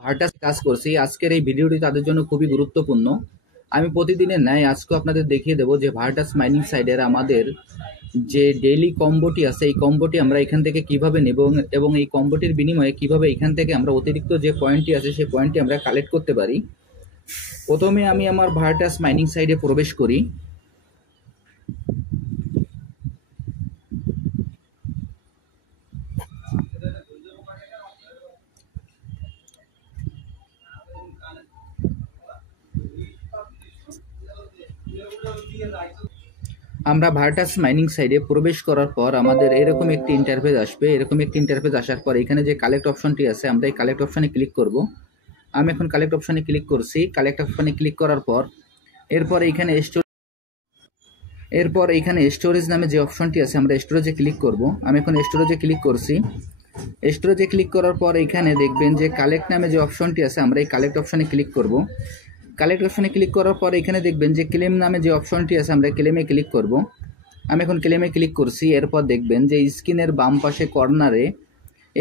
Virtus কাজ করছি। আজকের এই ভিডিওটি তাদের জন্য খুবই গুরুত্বপূর্ণ। আমি প্রতিদিনের ন্যায় আজকেও আপনাদের দেখিয়ে দেবো যে ভার্টাস মাইনিং সাইডের আমাদের যে ডেইলি কম্বোটি আছে, এই কম্বোটি আমরা এখান থেকে কিভাবে নেব এবং এই কম্বোটির বিনিময়ে কিভাবে এখান থেকে আমরা অতিরিক্ত যে পয়েন্টটি আছে সেই পয়েন্টটি আমরা কালেক্ট করতে পারি। প্রথমে আমি আমার ভার্টাস মাইনিং সাইডে প্রবেশ করি। আমরা ভার্টাস মাইনিং সাইডে প্রবেশ করার পর আমাদের এরকম একটি ইন্টারফেস আসবে। এরকম একটি ইন্টারফেস আসার পর এখানে যে কালেক্ট অপশনটি আছে, আমরা এই কালেক্ট অপশনে ক্লিক করব। আমি এখন কালেক্ট অপশনে ক্লিক করছি। কালেক্ট অপশনে ক্লিক করার পর এরপর এখানে স্টোরেজ নামে যে অপশনটি আছে, আমরা স্টোরেজে ক্লিক করব। আমি এখন স্টোরেজে ক্লিক করছি। স্টোরেজে ক্লিক করার পর এখানে দেখবেন যে কালেক্ট নামে যে অপশনটি আছে, আমরা এই কালেক্ট অপশনে ক্লিক করব। কালেক্ট অপশনে ক্লিক করার পর এখানে দেখবেন যে ক্লেম নামে যে অপশনটি আছে, আমরা ক্লেমে ক্লিক করব। আমি এখন ক্লেমে ক্লিক করছি। এরপর দেখবেন যে স্ক্রিনের বাম পাশে কর্নারে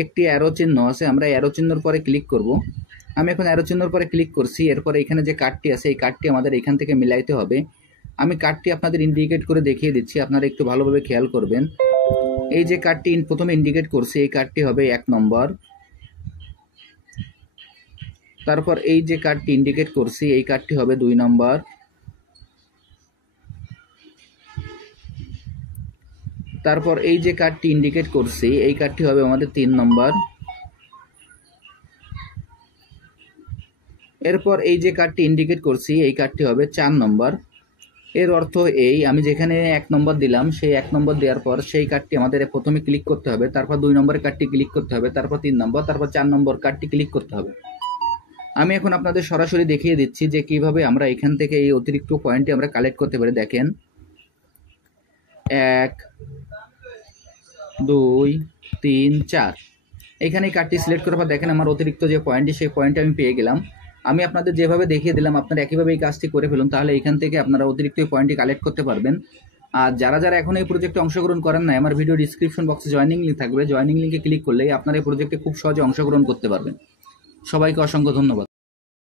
একটি অ্যারো চিহ্ন আছে, আমরা অ্যারো চিহ্নর পরে ক্লিক করব। আমি এখন অ্যারো চিহ্নর পরে ক্লিক করছি। এরপরে এখানে যে কার্ডটি আছে, এই কার্ডটি আমাদের এখান থেকে মিলাইতে হবে। আমি কার্ডটি আপনাদের ইন্ডিকেট করে দেখিয়ে দিচ্ছি, আপনারা একটু ভালোভাবে খেয়াল করবেন। এই যে কার্ডটি প্রথমে ইন্ডিকেট করছি, এই কার্ডটি হবে 1 নম্বর। তারপর এই যে কার্ডটি ইন্ডিকেট করছি, এই কার্ডটি হবে 2 নম্বর। তারপর এই যে কার্ডটি ইন্ডিকেট করছি, এই কার্ডটি হবে আমাদের 3 নম্বর। এরপর এই যে কার্ডটি ইন্ডিকেট করছি, এই কার্ডটি হবে 4 নম্বর। এর অর্থ এই, আমি যেখানে 1 নম্বর দিলাম, সেই 1 নম্বর দেওয়ার পর সেই কার্ডটি আমাদের প্রথমে ক্লিক করতে হবে, তারপর 2 নম্বরের কার্ডটি ক্লিক করতে হবে, তারপর 3 নম্বর, তারপর 4 নম্বর কার্ডটি ক্লিক করতে হবে। আমি এখন আপনাদের সরাসরি দেখিয়ে দিচ্ছি যে কিভাবে আমরা এখান থেকে এই অতিরিক্ত পয়েন্টটি আমরা কালেক্ট করতে পারি। দেখেন, 1 2 3 4, এখানে কার্ডটি সিলেক্ট করার পর দেখেন আমার অতিরিক্ত যে পয়েন্টটি, সেই পয়েন্টটি আমি পেয়ে গেলাম। আমি আপনাদের যেভাবে দেখিয়ে দিলাম, আপনারা একইভাবে এই কাজটি করে ফেলুন, তাহলে এখান থেকে আপনারা অতিরিক্ত পয়েন্টটি কালেক্ট করতে পারবেন। আর যারা যারা এখন এই প্রজেক্টে অংশগ্রহণ করেন না, আমার ভিডিও ডিসক্রিপশন বক্সে জয়েনিং লিঙ্ক থাকবে, জয়েনিং লিঙ্কে ক্লিক করলেই আপনারা এই প্রজেক্টে খুব সহজে অংশগ্রহণ করতে পারবেন। সবাইকে অসংখ্য ধন্যবাদ।